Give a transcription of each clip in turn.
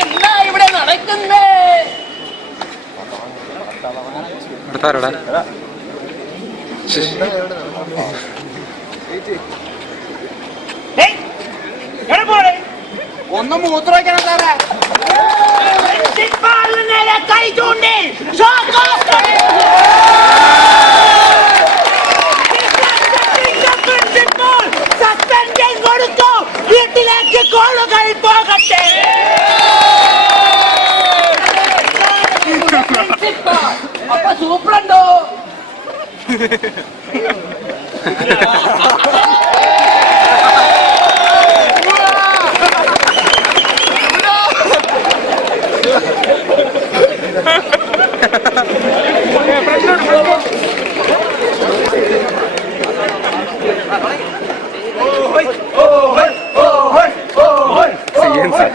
എന്താ ഇവിടെ നടക്കുന്നേ? ഒന്ന് മൂത്രമൊഴിക്കണം സാറേ. കൈ ചൂണ്ടി സസ്പെൻഷൻ കൊടുത്തു. വീട്ടിലേക്ക് കോളുകൾ പോകട്ടെ. അപ്പൊ സൂപ്രണ്ടോ?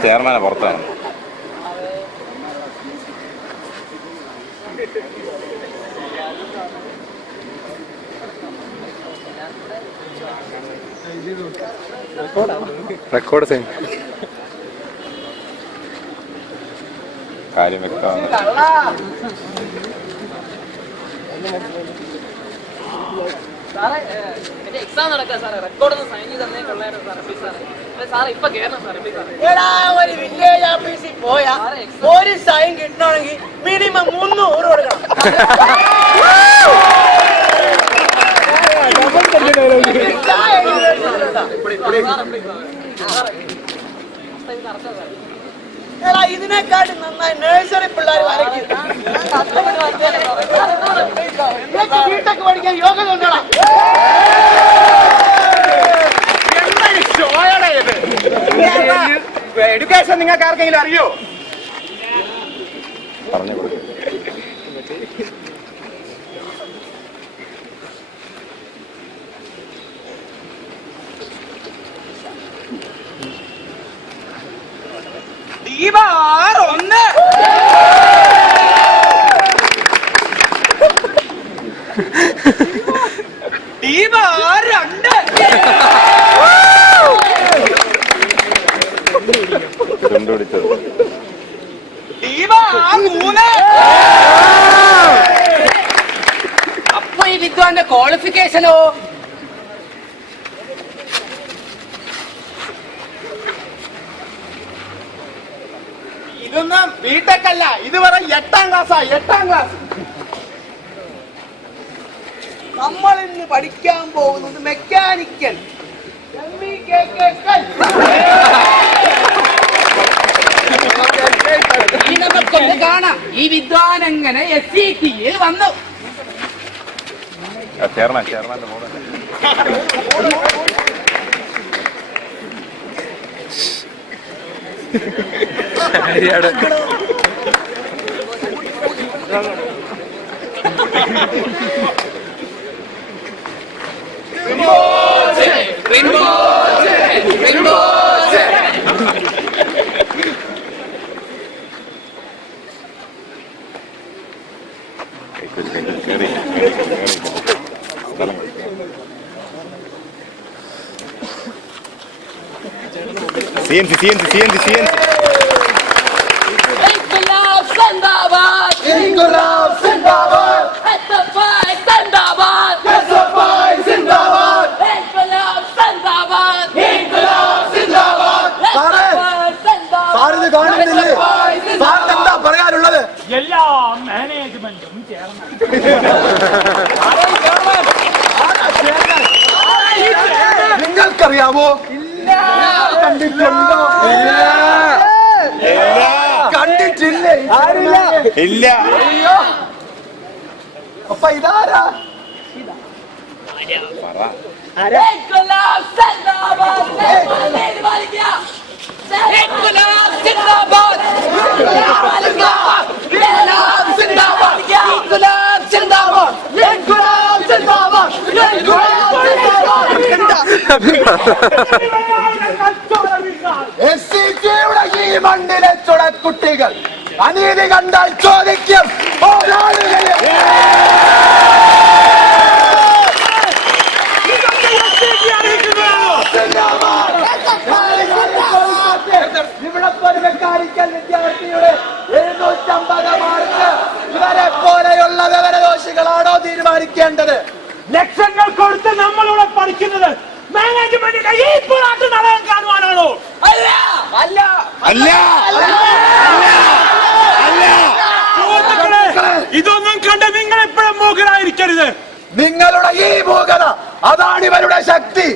ചെയർമാനെ പുറത്താണ്. റെക്കോർഡ് ചെയ്യും. കാര്യം വ്യക്തമാണ്. എക്സാം നടക്കാം സാറേ. റെക്കോർഡ് സൈൻ ചെയ്ത് തന്നെ കൊള്ളായിരുന്നു സാറേ. പ്ലീസ് സാറേ. സാറേ ഇപ്പൊ കേറണം സാറേ. പ്ലീസ് സാറേ. ഒരു വില്ലേജ് ഓഫീസിൽ പോയാ ഒരു സൈൻ കിട്ടണമെങ്കിൽ മിനിമം 300 കൊടുക്കണം. ഇതിനെക്കാട്ടും നന്നായി നഴ്സറി പിള്ളേർ വീട്ടൊക്കെ പഠിക്കാൻ യോഗ്യത ഉണ്ടോളാം. എഡ്യൂക്കേഷൻ നിങ്ങൾക്ക് ആർക്കെങ്കിലും അറിയോ? പറഞ്ഞു കൊടുക്കും. ഒന്ന് കണ്ടുപിടിച്ചത്. അപ്പൊ ഈ വിദ്വാന്റെ ക്വാളിഫിക്കേഷനോ? ഇതൊന്നും ബിടെക് അല്ല, ഇത് വെറും 8ാം ക്ലാസ്സാ. 8ാം ക്ലാസ്. നമ്മൾ ഇന്ന് പഠിക്കാൻ പോകുന്നത് മെക്കാനിക്കൽ. ഇനി നമുക്കൊന്ന് കാണാം ഈ വിദ്വാൻ എങ്ങനെ SCTയിൽ വന്നു. ചെയർമാന്റെ model CNC. İnkılap Zindabad! İnkılap Zindabad! SFI Zindabad! SFI Zindabad! İnkılap Zindabad! İnkılap Zindabad! സാറിത് കാണുന്നില്ലേ? സാറിന് എന്താ പറയാനുള്ളത്? എല്ലാ മാനേജ്മെന്റും ചേർന്ന് നിങ്ങൾക്കറിയാമോ? കണ്ടിട്ടുണ്ടോ? കണ്ടിട്ടില്ലേ? ഇല്ല. അപ്പൊ ഇതാരാ? İnkılap Zindabad! İnkılap Zindabad! İnkılap Zindabad! İnkılap Zindabad! İnkılap Zindabad! İnkılap Zindabad! SCTയുടെ ഈ മണ്ണിലെ ചുടക്കുട്ടികൾ അനീതി കണ്ടാൽ ചോദിക്കും പോരാളികളെ. മെഡിക്കൽ വിദ്യാർത്ഥിയുടെ 750 മാർക്ക് ഇവരെ പോലെയുള്ള വിവരദോഷികളാണോ തീരുമാനിക്കേണ്ടത്? ലക്ഷങ്ങൾ കൊടുത്ത് നമ്മളിവിടെ പഠിക്കുന്നത് മാനേജ്മെന്റിന്റെ ഈ പോരാട്ടം നടക്കാൻ കാണുവാനാണോ? അല്ല അല്ല അല്ല സുഹൃത്തുക്കളെ, ഇതൊന്നും കണ്ട് നിങ്ങൾ എപ്പോഴും മൂകരായിരിക്കരുത്. നിങ്ങളുടെ ഈ മൂകത അതാണ് ഇവരുടെ ശക്തി.